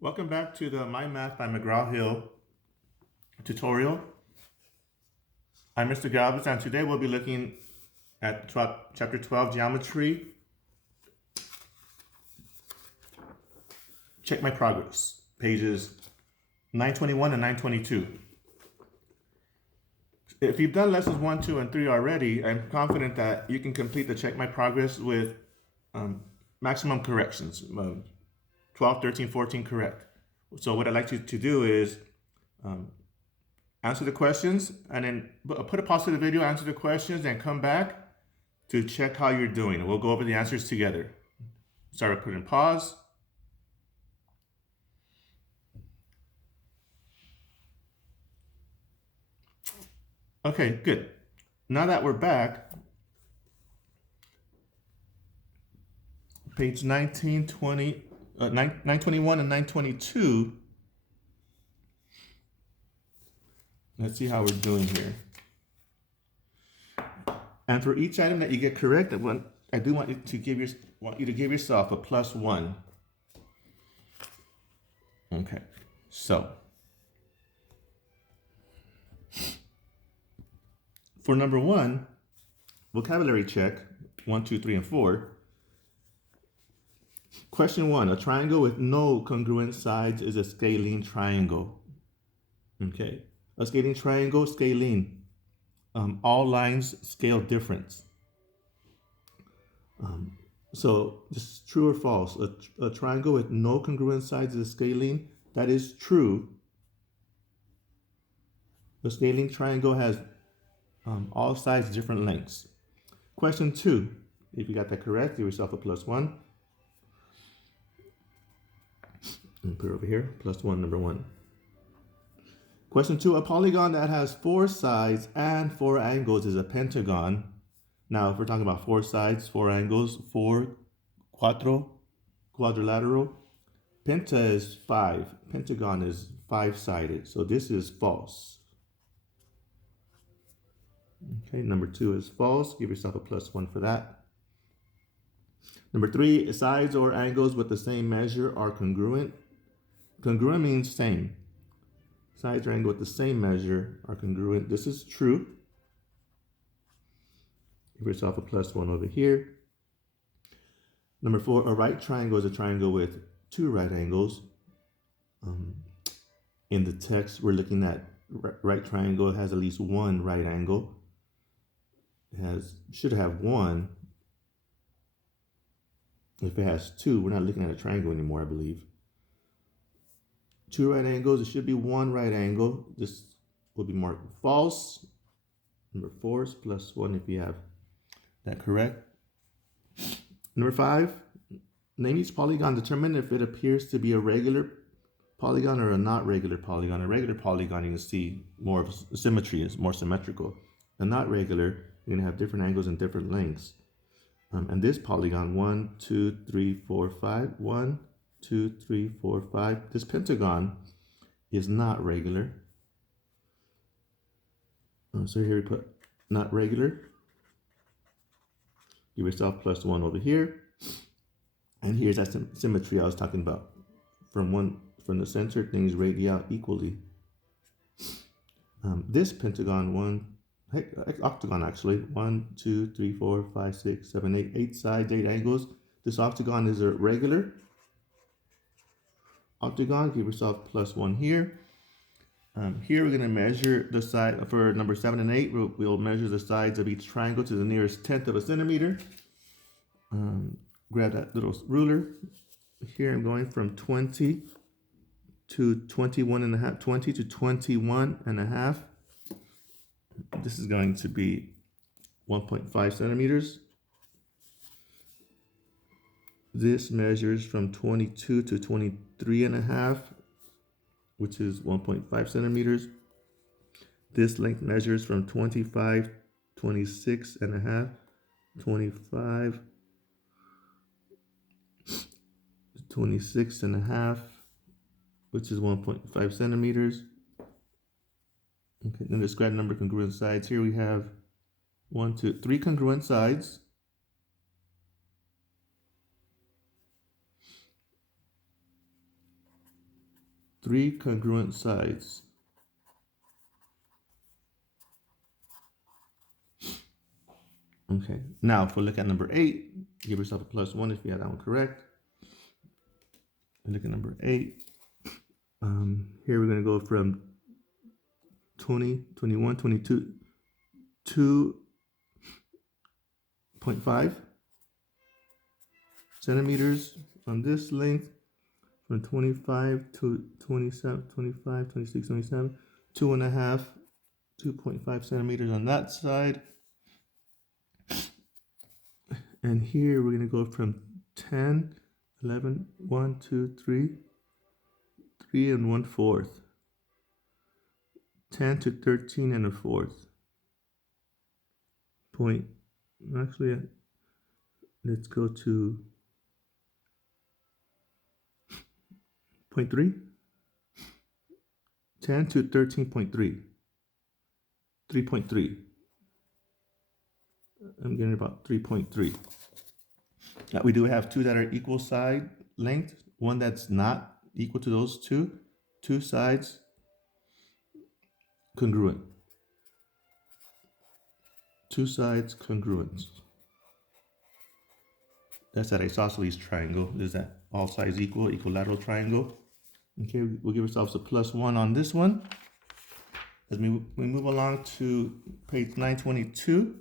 Welcome back to the My Math by McGraw-Hill tutorial. I'm Mr. Galvez, and today we'll be looking at chapter 12, Geometry. Check my progress, pages 921 and 922. If you've done lessons 1, 2, and 3 already, I'm confident that you can complete the Check My Progress with maximum corrections, 12, 13, 14 correct. So what I'd like you to do is answer the questions, and then put a pause to the video, answer the questions, and come back to check how you're doing. We'll go over the answers together. Start with putting pause. Okay, good. Now that we're back, page 921 and 922. Let's see how we're doing here. And for each item that you get correct, I do want you to give yourself a +1. Okay, so for number 1, vocabulary check, 1, 2, 3, and 4. Question 1, a triangle with no congruent sides is a scalene triangle. Okay, a scalene triangle, scalene. All lines scale difference. So just true or false? A triangle with no congruent sides is a scalene. That is true. A scalene triangle has all sides different lengths. Question 2, if you got that correct, give yourself a +1. And put it over here, +1, number 1. Question 2, a polygon that has 4 sides and 4 angles is a pentagon. Now, if we're talking about 4 sides, 4 angles, quadrilateral. Penta is 5. Pentagon is 5-sided. So this is false. Okay, number 2 is false. Give yourself a +1 for that. Number 3, sides or angles with the same measure are congruent. Congruent means same. Sides or angles with the same measure are congruent. This is true. Give yourself a +1 over here. Number 4, a right triangle is a triangle with 2 right angles. In the text, we're looking at right triangle has at least 1 right angle. It should have 1. If it has 2, we're not looking at a triangle anymore, I believe. 2 right angles, it should be 1 right angle. This will be marked false. Number 4 is +1 if you have that correct. Number 5, name each polygon. Determine if it appears to be a regular polygon or a not regular polygon. A regular polygon, you can see more of symmetry, is more symmetrical. A not regular, you're gonna have different angles and different lengths. And this polygon, 1, 2, 3, 4, 5, 1, 2, 3, 4, 5. This pentagon is not regular. So here we put not regular. Give yourself +1 over here. And here's that symmetry I was talking about. From the center, things radiate out equally. This pentagon, octagon actually, 1, 2, 3, 4, 5, 6, 7, 8, 8 sides, 8 angles. This octagon is a regular octagon. Give yourself +1 here. Here we're going to measure the side for number 7 and 8. We'll measure the sides of each triangle to the nearest 1/10 of a centimeter. Grab that little ruler. Here I'm going from 20 to 21.5, 20 to 21.5. This is going to be 1.5 centimeters. This measures from 22 to 23.5, which is 1.5 centimeters. This length measures from 25, 26.5, 25, 26.5, which is 1.5 centimeters. Okay, then describe number of congruent sides. Here we have 1, 2, 3 congruent sides. 3 congruent sides. Okay, now if we look at number 8, give yourself a +1 if you have that one correct. And look at number 8. Here we're going to go from 20, 21, 22, 2.5 centimeters on this length, from 25 to 27, 25, 26, 27, 2.5, 2.5 centimeters on that side. And here we're going to go from 10, 11, 1, 2, 3, 3 and 1/4, 10 to 13 and 1/4. Point, actually, let's go to 0.3, 10 to 13.3, 3.3. I'm getting about 3.3. Now we do have 2 that are equal side length, one that's not equal to those 2 sides congruent. 2 sides congruent. That's that isosceles triangle. Is that all sides equal, equilateral triangle? Okay, we'll give ourselves a +1 on this one. As we move along to page 922.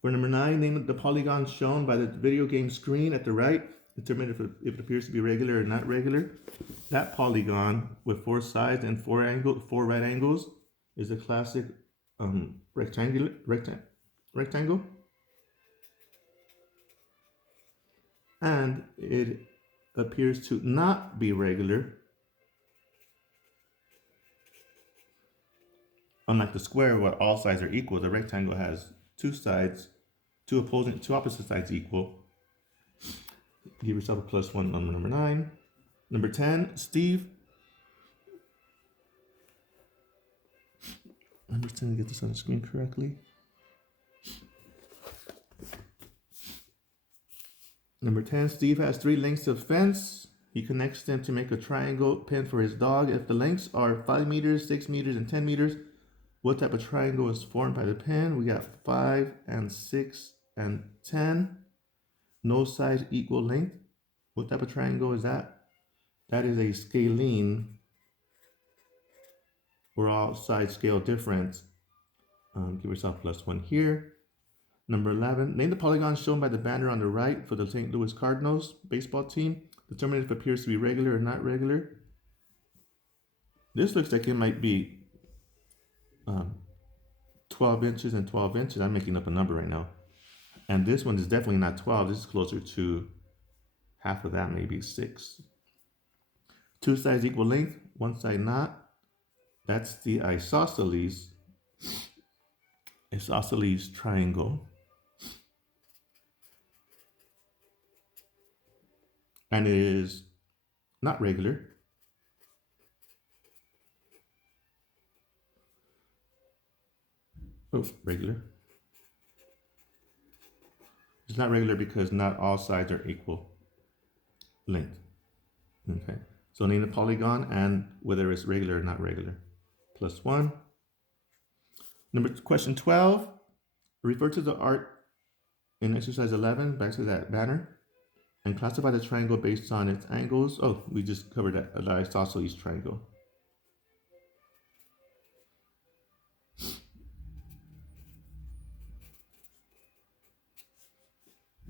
For number 9, name the polygon shown by the video game screen at the right. Determine if it appears to be regular or not regular. That polygon with 4 sides and 4 right angles is a classic rectangle. And it appears to not be regular. Unlike the square where all sides are equal, the rectangle has 2 sides, 2 opposite sides equal. Give yourself a +1 on number 9. Number 10, Steve. I'm just trying to get this on the screen correctly. Number 10, Steve has 3 lengths of fence. He connects them to make a triangle pen for his dog. If the lengths are 5 meters, 6 meters, and 10 meters, what type of triangle is formed by the pen? We got 5 and 6 and 10. No sides equal length. What type of triangle is that? That is a scalene, where all sides scale different. Give yourself +1 here. Number 11, name the polygon shown by the banner on the right for the St. Louis Cardinals baseball team. Determine if it appears to be regular or not regular. This looks like it might be 12 inches and 12 inches. I'm making up a number right now. And this one is definitely not 12. This is closer to half of that, maybe 6. 2 sides equal length, 1 side not. That's the isosceles triangle. And it is not regular. Oh, regular. It's not regular because not all sides are equal length. Okay, so name the polygon and whether it's regular or not regular. +1. Question 12. Refer to the art in exercise 11, back to that banner, and classify the triangle based on its angles. Oh, we just covered that, the isosceles triangle.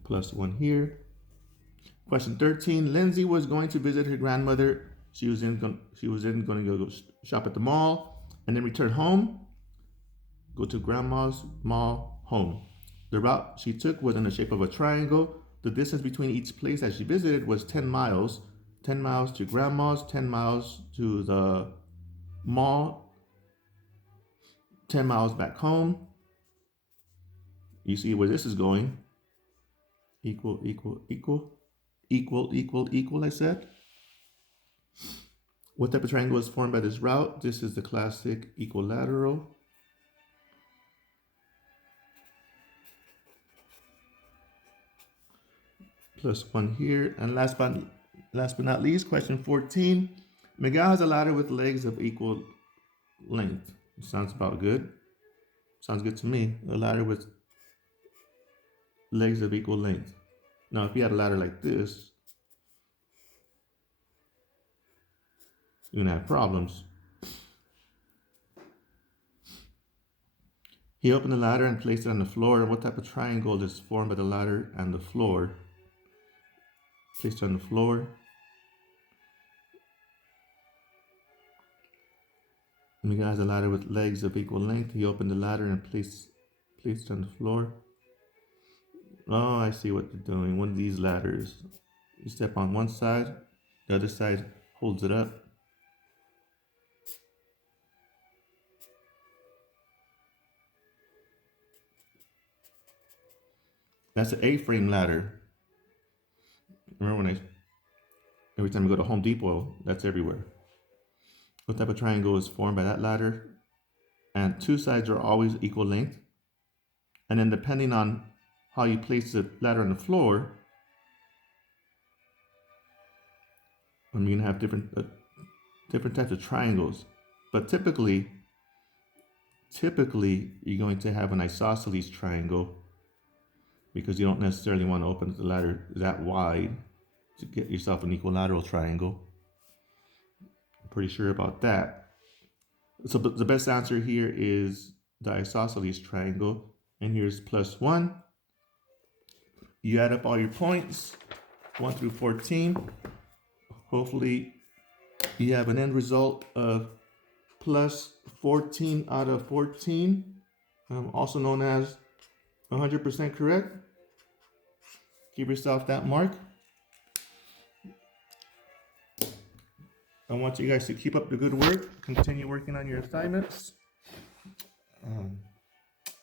+1 here. Question 13. Lindsay was going to visit her grandmother. She was then going to go shop at the mall and then return home. Go to grandma's mall home. The route she took was in the shape of a triangle. The distance between each place that she visited was 10 miles. 10 miles to grandma's, 10 miles to the mall, 10 miles back home. You see where this is going. Equal, equal, equal. Equal, equal, equal, I said. What type of triangle is formed by this route? This is the classic equilateral. plus 1 here. And last but not least, question 14. Miguel has a ladder with legs of equal length. Sounds about good. Sounds good to me. A ladder with legs of equal length. Now, if you had a ladder like this, you're gonna have problems. He opened the ladder and placed it on the floor. What type of triangle is formed by the ladder and the floor? Placed it on the floor. Miguel has a ladder with legs of equal length. He opened the ladder and placed it on the floor. Oh, I see what they're doing. One of these ladders. You step on one side, the other side holds it up. That's an A-frame ladder. Remember every time we go to Home Depot, that's everywhere. What type of triangle is formed by that ladder? And two sides are always equal length. And then depending on how you place the ladder on the floor, I'm going to have different types of triangles. But typically, you're going to have an isosceles triangle because you don't necessarily want to open the ladder that wide to get yourself an equilateral triangle. I'm pretty sure about that. So the best answer here is the isosceles triangle. And here's plus 1. You add up all your points, 1 through 14. Hopefully you have an end result of plus 14 out of 14, also known as 100% correct. Give yourself that mark. I want you guys to keep up the good work, continue working on your assignments,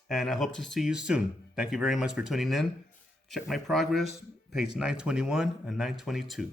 and I hope to see you soon. Thank you very much for tuning in. Check my progress, page 921 and 922.